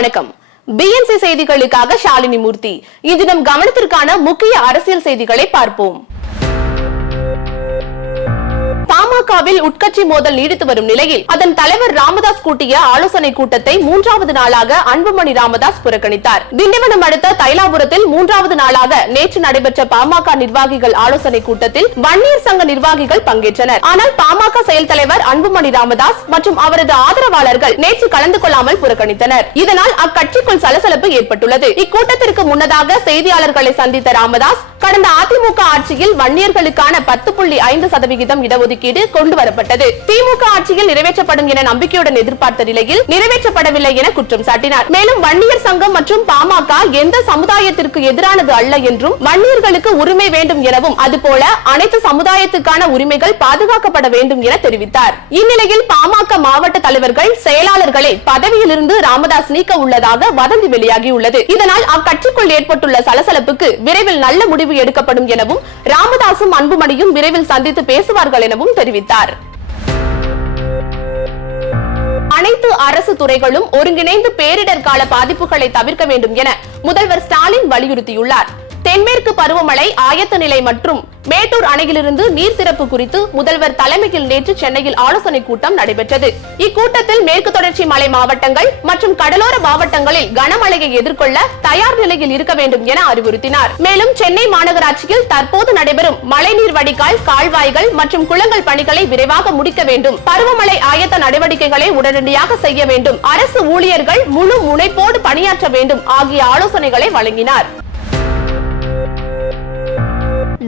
வணக்கம். பிஎன்சி செய்திகளுக்காக ஷாலினி மூர்த்தி. இன்று நம் கவனத்திற்கான முக்கிய அரசியல் செய்திகளை பார்ப்போம். பாமகவில் உட்கட்சி மோதல் நீடித்து வரும் நிலையில் அதன் தலைவர் ராமதாஸ் கூட்டிய ஆலோசனை கூட்டத்தை மூன்றாவது நாளாக அன்புமணி ராமதாஸ் புறக்கணித்தார். திண்டிவனம் அடுத்த தைலாபுரத்தில் மூன்றாவது நாளாக நேற்று நடைபெற்ற பாமக நிர்வாகிகள் ஆலோசனை கூட்டத்தில் வன்னியர் சங்க நிர்வாகிகள் பங்கேற்றனர். ஆனால் பாமக செயல் தலைவர் அன்புமணி ராமதாஸ் மற்றும் அவரது ஆதரவாளர்கள் நேற்று கலந்து கொள்ளாமல் புறக்கணித்தனர். இதனால் அக்கட்சிக்குள் சலசலப்பு ஏற்பட்டுள்ளது. இக்கூட்டத்திற்கு முன்னதாக செய்தியாளர்களை சந்தித்த ராமதாஸ் கடந்த அதிமுக ஆட்சியில் வன்னியர்களுக்கான பத்து புள்ளி ஐந்து சதவிகிதம் இடஒதுக்கீடு கொண்டு வரப்பட்டது திமுக ஆட்சியில் நிறைவேற்றப்படும் என நம்பிக்கையுடன் எதிர்பார்த்த நிலையில் நிறைவேற்றப்படவில்லை என குற்றம் சாட்டினார். மேலும் வன்னியர் சங்கம் மற்றும் பாமக எந்த சமுதாயத்திற்கு எதிரானது அல்ல என்றும் வன்னியர்களுக்கு உரிமை வேண்டும் எனவும் அதுபோல அனைத்து சமுதாயத்துக்கான உரிமைகள் பாதுகாக்கப்பட வேண்டும் என தெரிவித்தார். இந்நிலையில் பாமக மாவட்ட தலைவர்கள் செயலாளர்களை பதவியிலிருந்து ராமதாஸ் நீக்க உள்ளதாக வதந்தி வெளியாகியுள்ளது. இதனால் அக்கட்சிக்குள் ஏற்பட்டுள்ள சலசலப்புக்கு விரைவில் நல்ல முடிவு எடுக்கப்படும் எனவும் ராமதாசும் அன்புமணியும் விரைவில் சந்தித்து பேசுவார்கள் எனவும் தெரிவித்தார். அனைத்து அரசு துறைகளும் ஒருங்கிணைந்து பேரிடர் கால பாதிப்புகளை தவிர்க்க வேண்டும் என முதல்வர் ஸ்டாலின் வலியுறுத்தியுள்ளார். தென்மேற்கு பருவமழை ஆயத்த நிலை மற்றும் மேட்டூர் அணையிலிருந்து நீர் திறப்பு குறித்து முதல்வர் தலைமையில் நேற்று சென்னையில் ஆலோசனை கூட்டம் நடைபெற்றது. இக்கூட்டத்தில் மேற்கு தொடர்ச்சி மலை மாவட்டங்கள் மற்றும் கடலோர மாவட்டங்களில் கனமழையை எதிர்கொள்ள தயார் நிலையில் இருக்க வேண்டும் என அறிவுறுத்தினார். மேலும் சென்னை மாநகராட்சியில் தற்போது நடைபெறும் மழைநீர் வடிகால் கால்வாய்கள் மற்றும் குளங்கள் பணிகளை விரைவாக முடிக்க வேண்டும். பருவமழை ஆயத்த நடவடிக்கைகளை உடனடியாக செய்ய வேண்டும். அரசு ஊழியர்கள் முழு முனைப்போடு பணியாற்ற வேண்டும் ஆகிய ஆலோசனைகளை வழங்கினார்.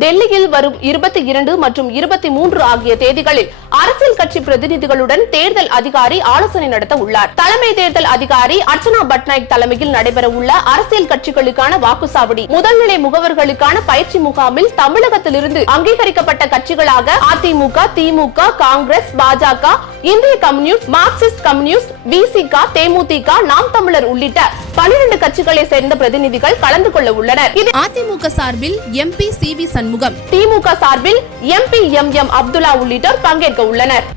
டெல்லியில் வரும் இருபத்தி இரண்டு மற்றும் இருபத்தி மூன்று ஆகிய தேதிகளில் அரசியல் கட்சி பிரதிநிதிகளுடன் தேர்தல் அதிகாரி ஆலோசனை நடத்த உள்ளார். தலைமை தேர்தல் அதிகாரி அர்ச்சனா பட்நாயக் தலைமையில் நடைபெற உள்ள அரசியல் கட்சிகளுக்கான வாக்குச்சாவடி. முதல்நிலை முகவர்களுக்கான பயிற்சி முகாமில் தமிழகத்திலிருந்து அங்கீகரிக்கப்பட்ட கட்சிகளாக அதிமுக திமுக காங்கிரஸ் பாஜக இந்திய கம்யூனிஸ்ட் மார்க்சிஸ்ட் கம்யூனிஸ்ட் விசிக தேமுதிக நாம் தமிழர் உள்ளிட்ட பனிரெண்டு கட்சிகளை சேர்ந்த பிரதிநிதிகள் கலந்து கொள்ள உள்ளனர். அதிமுக சார்பில் எம்பி சி வி சண்முகம். திமுக சார்பில் எம்பி எம் எம் அப்துல்லா உள்ளிட்டோர் பங்கேற்க உள்ளனர்.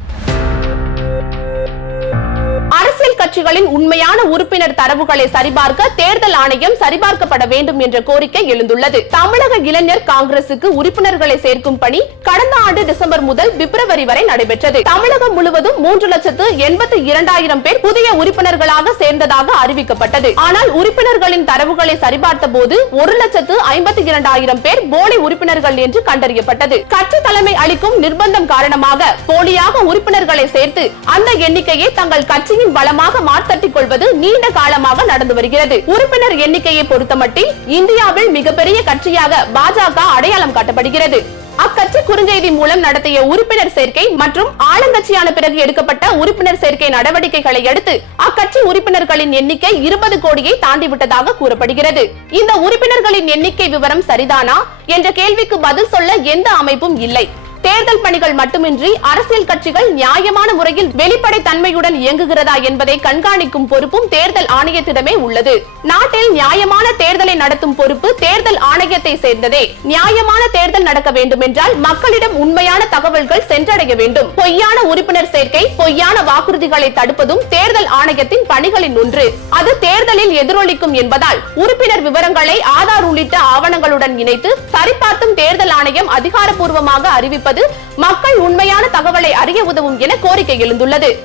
அரசியல் கட்சிகளின் உண்மையான உறுப்பினர் தரவுகளை சரிபார்க்க தேர்தல் ஆணையம் சரிபார்க்கப்பட வேண்டும் என்ற கோரிக்கை எழுந்துள்ளது. தமிழக இளைஞர் காங்கிரசுக்கு உறுப்பினர்களை சேர்க்கும் பணி கடந்த ஆண்டு டிசம்பர் முதல் பிப்ரவரி வரை நடைபெற்றது. தமிழகம் முழுவதும் மூன்று லட்சத்து எண்பத்தி இரண்டாயிரம் பேர் புதிய உறுப்பினர்களாக சேர்ந்ததாக அறிவிக்கப்பட்டது. ஆனால் உறுப்பினர்களின் தரவுகளை சரிபார்த்த போது ஒரு லட்சத்து ஐம்பத்தி இரண்டாயிரம் பேர் போலி உறுப்பினர்கள் என்று கண்டறியப்பட்டது. கட்சி தலைமை அளிக்கும் நிர்பந்தம் காரணமாக போலியாக உறுப்பினர்களை சேர்த்து அந்த எண்ணிக்கையை தங்கள் கட்சியின் காலமாக மாற்றட்டிக் கொள்வது நீண்ட காலமாக நடந்து வருகிறது. உறுப்பினர் எண்ணிக்கையை பொறுத்தமட்டில் இந்தியாவில் மிகப்பெரிய கட்சியாக பாஜக அடையாளம் காட்டப்படுகிறது. அக்கட்சி குறுஞ்செய்தி மூலம் நடத்திய உறுப்பினர் சேர்க்கை மற்றும் ஆளுங்கட்சியான பிறகு எடுக்கப்பட்ட உறுப்பினர் சேர்க்கை நடவடிக்கைகளை அடுத்து அக்கட்சி உறுப்பினர்களின் எண்ணிக்கை இருபது கோடியை தாண்டிவிட்டதாக கூறப்படுகிறது. இந்த உறுப்பினர்களின் எண்ணிக்கை விவரம் சரிதானா? என்ற கேள்விக்கு பதில் சொல்ல எந்த அமைப்பும் இல்லை. தேர்தல் பணிகள் மட்டுமின்றி அரசியல் கட்சிகள் நியாயமான முறையில் வெளிப்படை தன்மையுடன் இயங்குகிறதா என்பதை கண்காணிக்கும் பொறுப்பும் தேர்தல் ஆணையத்திடமே உள்ளது. நாட்டில் நியாயமான தேர்தலை நடத்தும் பொறுப்பு தேர்தல் ஆணையத்தை சேர்ந்ததே. நியாயமான தேர்தல் நடக்க வேண்டுமென்றால் மக்களிடம் உண்மையான தகவல்கள் சென்றடைய வேண்டும். பொய்யான உறுப்பினர் சேர்க்கை பொய்யான வாக்குறுதிகளை தடுப்பதும் தேர்தல் ஆணையத்தின் பணிகளின் ஒன்று. அது தேர்தலில் எதிரொலிக்கும் என்பதால் உறுப்பினர் விவரங்களை ஆதார் உள்ளிட்ட ஆவணங்களுடன் இணைத்து சரிபார்த்தும் தேர்தல் ஆணையம் அதிகாரப்பூர்வமாக அறிவிப்பது மக்கள் உண்மையான தகவலை அறிய உதவும் என கோரிக்கை எழுந்துள்ளது.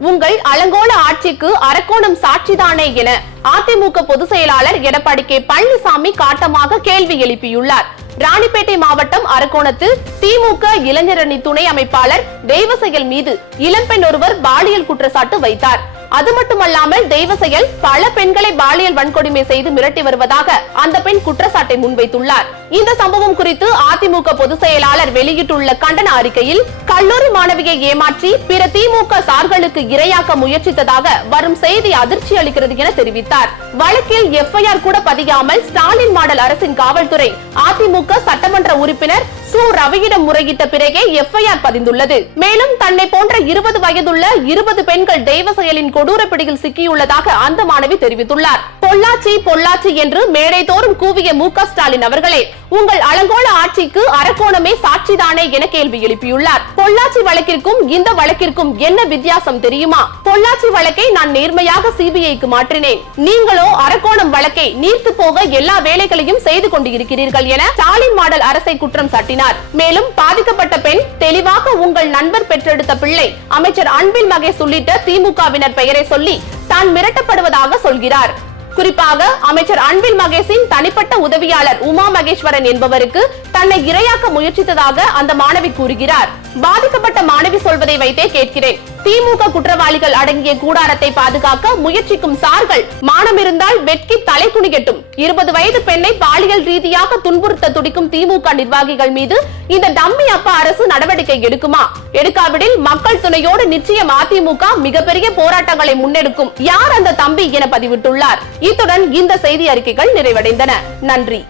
உங்கள் அலங்கோல ஆட்சிக்கு அரக்கோணம் சாட்சிதானே என அதிமுக பொதுச் செயலாளர் எடப்பாடி கே. பழனிசாமி காட்டமாக கேள்வி எழுப்பியுள்ளார். ராணிப்பேட்டை மாவட்டம் அரக்கோணத்தில் திமுக இளைஞரணி துணை அமைப்பாளர் தெய்வசெயல் மீது இளம்பெண் ஒருவர் பாலியல் குற்றச்சாட்டு வைத்தார். அது மட்டுமல்லாமல் தெய்வ செயல் பல பெண்களை பாலியல் வன்கொடுமை செய்து மிரட்டி வருவதாக அந்த பெண் குற்றச்சாட்டை முன்வைத்துள்ளார். இந்த சம்பவம் குறித்து அதிமுக பொதுச் செயலாளர் வெளியிட்டுள்ள கண்டன அறிக்கையில் கல்லூரி மாணவியை ஏமாற்றி பிற திமுக சார்களுக்கு இரையாக்க முயற்சித்ததாக வரும் செய்தி அதிர்ச்சி அளிக்கிறது என தெரிவித்தார். வழக்கில் எஃப்ஐஆர் கூட பதியாமல் ஸ்டாலின் மாடல் அரசின் காவல்துறை அதிமுக சட்டமன்ற உறுப்பினர் சு ரவியிடம் முறையிட்ட பிறகே எஃப்ஐஆர் பதிந்துள்ளது. மேலும் தன்னை போன்ற இருபது வயதுள்ள இருபது பெண்கள் தெய்வ செயலின் கொடூர பிடியில் சிக்கியுள்ளதாக அந்த மாணவி தெரிவித்துள்ளார். பொள்ளாச்சி பொள்ளாச்சி என்று மேடை தோறும் கூவிய மு க ஸ்டாலின் அவர்களே உங்கள் அலங்கோல ஆட்சிக்கு அரக்கோணமே சாட்சிதானே என கேள்வி எழுப்பியுள்ளார். பொள்ளாச்சி வழக்கிற்கும் இந்த வழக்கிற்கும் என்ன வித்தியாசம் தெரியுமா? பொள்ளாச்சி வழக்கை நான் நேர்மையாக சிபிஐக்கு மாற்றினேன். நீங்களோ அரக்கோணம் வழக்கை நீர்த்து போக எல்லா வேலைகளையும் செய்து கொண்டு இருக்கிறீர்கள் என ஸ்டாலின் மாடல் அரசை குற்றம் சாட்டினார். மேலும் பாதிக்கப்பட்ட பெண் தெளிவாக உங்கள் நண்பர் பெற்றெடுத்த பிள்ளை அமைச்சர் அன்பில் மகேஷ் உள்ளிட்ட திமுகவினர் பெயரை சொல்லி தான் மிரட்டப்படுவதாக சொல்கிறார். குறிப்பாக அமைச்சர் அன்பில் மகேஷின் தனிப்பட்ட உதவியாளர் உமா மகேஸ்வரன் என்பவருக்கு தன்னை இரையாக்க முயற்சித்ததாக அந்த மாணவி கூறுகிறார். பாதிக்கப்பட்ட மாணவி சொல்வதை வைத்தே கேட்கிறேன். திமுக குற்றவாளிகள் அடங்கிய கூடாரத்தை பாதுகாக்க முயற்சிக்கும் சார்கள் மானம் இருந்தால் வெட்கி தலை குனிகட்டும். இருபது வயது பெண்ணை பாலியல் ரீதியாக துன்புறுத்த துடிக்கும் திமுக நிர்வாகிகள் மீது இந்த டம்மி அப்பா அரசு நடவடிக்கை எடுக்குமா? எடுக்காவிடில் மக்கள் துணையோடு நிச்சயம் அதிமுக மிகப்பெரிய போராட்டங்களை முன்னெடுக்கும். யார் அந்த தம்பி என பதிவிட்டுள்ளார். இத்துடன் இந்த செய்தி அறிக்கைகள் நிறைவடைந்தன. நன்றி.